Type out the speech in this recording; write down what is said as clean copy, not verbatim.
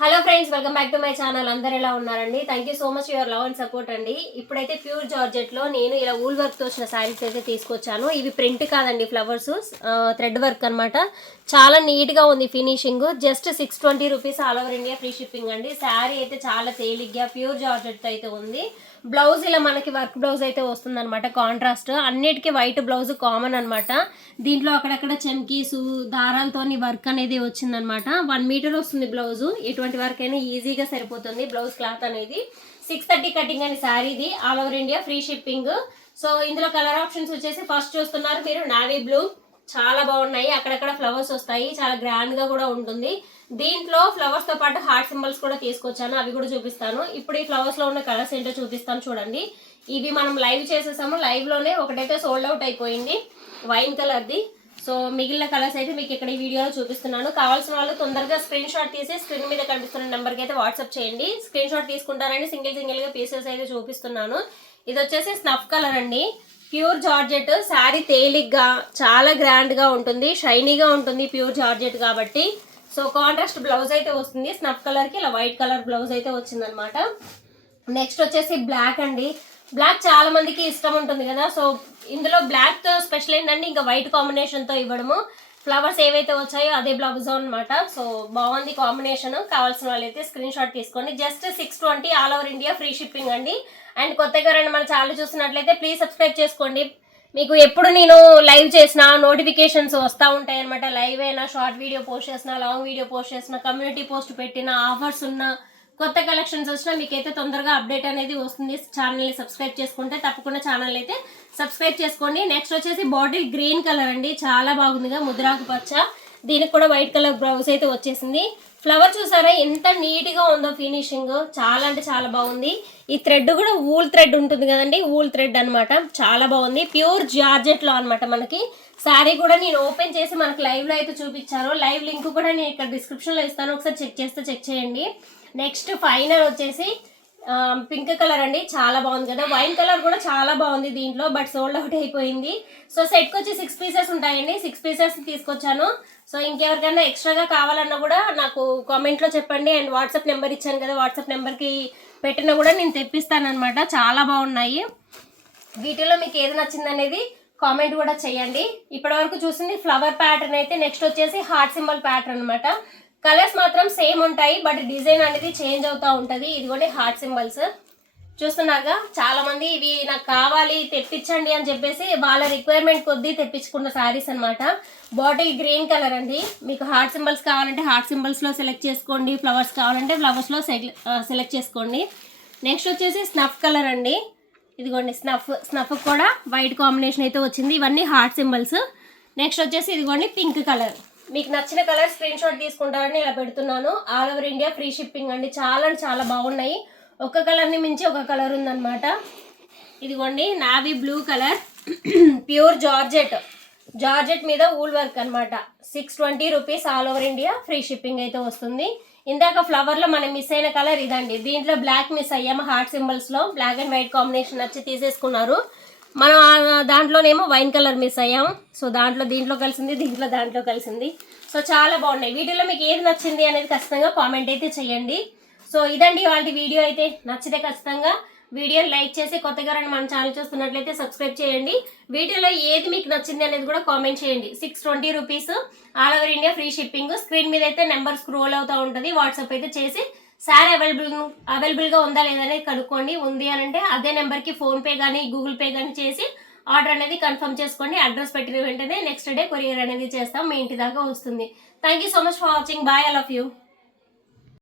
Hello friends, welcome back to my channel. అందరు ఎలా ఉన్నారండి? Thank you so much your love and support అండి. ఇప్పుడైతే ప్యూర్ జార్జెట్లో నేను ఇలా ఊల్ వర్క్తో వచ్చిన శారీస్ అయితే తీసుకొచ్చాను. ఇవి ప్రింట్ కాదండి, ఫ్లవర్స్ థ్రెడ్ వర్క్ అనమాట. చాలా నీట్గా ఉంది finishing. Just 620 rupees, all over India free shipping అండి. శారీ అయితే చాలా తేలిగ్గా ప్యూర్ జార్జెట్తో అయితే ఉంది. బ్లౌజ్ ఇలా మనకి వర్క్ బ్లౌజ్ అయితే వస్తుంది అనమాట. కాంట్రాస్ట్ అన్నిటికీ వైట్ బ్లౌజ్ కామన్ అనమాట. దీంట్లో అక్కడక్కడ చెమ్కీసు దారాలతోని వర్క్ అనేది వచ్చిందనమాట. 1 మీటర్ వస్తుంది బ్లౌజ్. ఎటువంటి వర్క్ అయినా ఈజీగా సరిపోతుంది. బ్లౌజ్ క్లాత్ అనేది 630 కటింగ్ అని శారీది, all over India free shipping. So ఇందులో కలర్ ఆప్షన్స్ వచ్చేసి ఫస్ట్ చూస్తున్నారు మీరు, నావీ బ్లూ, చాలా బాగున్నాయి. అక్కడక్కడ ఫ్లవర్స్ వస్తాయి, చాలా గ్రాండ్ గా కూడా ఉంటుంది. దీంట్లో ఫ్లవర్స్ తో పాటు హార్ట్ సింబల్స్ కూడా తీసుకొచ్చాను, అవి కూడా చూపిస్తాను. ఇప్పుడు ఈ ఫ్లవర్స్ లో ఉన్న కలర్స్ ఏంటో చూపిస్తాను చూడండి. ఇవి మనం లైవ్ చేసేసాము, లైవ్ లోనే ఒకటైతే సోల్డ్ అవుట్ అయిపోయింది, వైన్ కలర్ది. సో మిగిలిన కలర్స్ అయితే మీకు ఇక్కడ ఈ వీడియోలో చూపిస్తున్నాను. కావాల్సిన వాళ్ళు తొందరగా స్క్రీన్ షాట్ తీసి స్క్రీన్ మీద కనిపిస్తున్న నెంబర్కి అయితే వాట్సాప్ చేయండి. స్క్రీన్ షాట్ తీసుకుంటారండి. సింగిల్ గా పీసెస్ అయితే చూపిస్తున్నాను. ఇది వచ్చేసి స్నఫ్ కలర్ అండి, ప్యూర్ జార్జెట్. శారీ తేలిగ్గా చాలా గ్రాండ్ గా ఉంటుంది, షైనీగా ఉంటుంది, ప్యూర్ జార్జెట్ కాబట్టి. సో కాంట్రాస్ట్ బ్లౌజ్ అయితే వస్తుంది. స్నఫ్ కలర్ కి ఇలా వైట్ కలర్ బ్లౌజ్ అయితే వచ్చిందనమాట. నెక్స్ట్ వచ్చేసి బ్లాక్ అండి. బ్లాక్ చాలా మందికి ఇష్టం ఉంటుంది కదా. సో ఇందులో బ్లాక్ తో స్పెషల్ ఏంటంటే ఇంకా వైట్ కాంబినేషన్ తో ఇవ్వడము. ఫ్లవర్స్ ఏవైతే వచ్చాయో అదే బ్లౌజ్ అనమాట. సో బాగుంది కాంబినేషన్. కావాల్సిన వాళ్ళైతే స్క్రీన్ షాట్ తీసుకోండి. Just 620, all over India free shipping అండి. అండ్ కొత్తగా రండి మన ఛానల్ చూస్తున్నట్లయితే ప్లీజ్ సబ్స్క్రైబ్ చేసుకోండి. మీకు ఎప్పుడు నేను లైవ్ చేసిన నోటిఫికేషన్స్ వస్తూ ఉంటాయి అనమాట. లైవ్ అయినా, షార్ట్ వీడియో పోస్ట్ చేసిన, లాంగ్ వీడియో పోస్ట్ చేసిన, కమ్యూనిటీ పోస్ట్ పెట్టిన, ఆఫర్స్ ఉన్న, కొత్త కలెక్షన్స్ వచ్చినా మీకైతే తొందరగా అప్డేట్ అనేది వస్తుంది. ఛానల్ని సబ్స్క్రైబ్ చేసుకుంటే తప్పకుండా ఛానల్ అయితే సబ్స్క్రైబ్ చేసుకోండి. నెక్స్ట్ వచ్చేసి బాటిల్ గ్రీన్ కలర్ అండి, చాలా బాగుందిగా, ముద్రాకు పచ్చ. దీనికి కూడా వైట్ కలర్ బ్లౌజ్ అయితే వచ్చేసింది. ఫ్లవర్ చూసారా ఎంత నీట్గా ఉందో ఫినిషింగ్, చాలా అంటే చాలా బాగుంది. ఈ థ్రెడ్ కూడా వూల్ థ్రెడ్ ఉంటుంది కదండి, వూల్ థ్రెడ్ అనమాట, చాలా బాగుంది. ప్యూర్ జార్జెట్లో అనమాట మనకి. శారీ కూడా నేను ఓపెన్ చేసి మనకి లైవ్లో అయితే చూపించాను. లైవ్ లింక్ కూడా నేను ఇక్కడ డిస్క్రిప్షన్లో ఇస్తాను, ఒకసారి చెక్ చేయండి. నెక్స్ట్ ఫైనల్ వచ్చేసి పింక్ కలర్ అండి, చాలా బాగుంది కదా. వైన్ కలర్ కూడా చాలా బాగుంది దీంట్లో, బట్ సోల్డ్ అవుట్ అయిపోయింది. సో సెట్కి వచ్చి 6 పీసెస్ ఉంటాయండి, 6 పీసెస్ తీసుకొచ్చాను. సో ఇంకెవరికైనా ఎక్స్ట్రాగా కావాలన్నా కూడా నాకు కామెంట్లో చెప్పండి. అండ్ వాట్సాప్ నెంబర్ ఇచ్చాను కదా, వాట్సాప్ నెంబర్కి పెట్టినా కూడా నేను తెప్పిస్తానమాట. చాలా బాగున్నాయి. వీటిలో మీకు ఏది నచ్చింది అనేది కామెంట్ కూడా చేయండి. ఇప్పటివరకు చూసింది ఫ్లవర్ ప్యాటర్న్ అయితే, నెక్స్ట్ వచ్చేసి హార్ట్ సింబల్ ప్యాటర్న్ అనమాట. కలర్స్ మాత్రం సేమ్ ఉంటాయి, బట్ డిజైన్ అనేది చేంజ్ అవుతూ ఉంటుంది. ఇదిగోండి హార్ట్ సింబల్స్ చూస్తున్నాగా. చాలా మంది ఇవి నాకు కావాలి తెప్పించండి అని చెప్పేసి వాళ్ళ రిక్వైర్మెంట్ కొద్దీ తెప్పించుకున్న శారీస్ అనమాట. బాటిల్ గ్రీన్ కలర్ అండి. మీకు హార్ట్ సింబల్స్ కావాలంటే హార్ట్ సింబల్స్లో సెలెక్ట్ చేసుకోండి, ఫ్లవర్స్ కావాలంటే ఫ్లవర్స్లో సెలెక్ట్ చేసుకోండి. నెక్స్ట్ వచ్చేసి స్నఫ్ కలర్ అండి. ఇదిగోండి స్నఫ్ కూడా వైట్ కాంబినేషన్ అయితే వచ్చింది. ఇవన్నీ హార్ట్ సింబల్స్. నెక్స్ట్ వచ్చేసి ఇదిగోండి పింక్ కలర్. మీకు నచ్చిన కలర్ స్క్రీన్ షాట్ తీసుకుంటారని ఇలా పెడుతున్నాను. All over India free shipping అండి. చాలా అంటే చాలా బాగున్నాయి. ఒక కలర్ని మించి ఒక కలర్ ఉందన్నమాట. ఇదిగోండి navy blue colour, pure georgette మీద ఊల్ వర్క్ అనమాట. 620 rupees, all over India free shipping అయితే వస్తుంది. ఇందాక ఫ్లవర్లో మనం మిస్ అయిన కలర్ ఇదండి. దీంట్లో బ్లాక్ మిస్ అయ్యాము, హార్ట్ సింబల్స్లో బ్లాక్ అండ్ వైట్ కాంబినేషన్ నచ్చి తీసేసుకున్నారు. మనం దాంట్లోనేమో వైన్ కలర్ మిస్ అయ్యాము. సో దీంట్లో కలిసింది, దాంట్లో కలిసింది. సో చాలా బాగున్నాయి. వీడియోలో మీకు ఏది నచ్చింది అనేది ఖచ్చితంగా కామెంట్ అయితే చేయండి. సో ఇదండి వాళ్ళ వీడియో. అయితే నచ్చితే ఖచ్చితంగా వీడియోని లైక్ చేసి, కొత్తగా రండి మన ఛానల్ చూస్తున్నట్లయితే సబ్స్క్రైబ్ చేయండి. వీడియోలో ఏది మీకు నచ్చింది అనేది కూడా కామెంట్ చేయండి. 620 rupees, all over India free shipping. Screen మీద అయితే నెంబర్ స్క్రోల్ అవుతూ ఉంటుంది. వాట్సాప్ అయితే చేసి శారీ అవైలబుల్గా ఉందా లేదనేది కనుక్కోండి. ఉంది అని అంటే అదే నెంబర్కి ఫోన్పే కానీ గూగుల్ పే కానీ చేసి ఆర్డర్ అనేది కన్ఫర్మ్ చేసుకోండి. అడ్రస్ పెట్టిన వెంటనే నెక్స్ట్ డే కొరియర్ అనేది చేస్తాం, మీ ఇంటి దాకా వస్తుంది. Thank you so much for watching. Bye, all of you.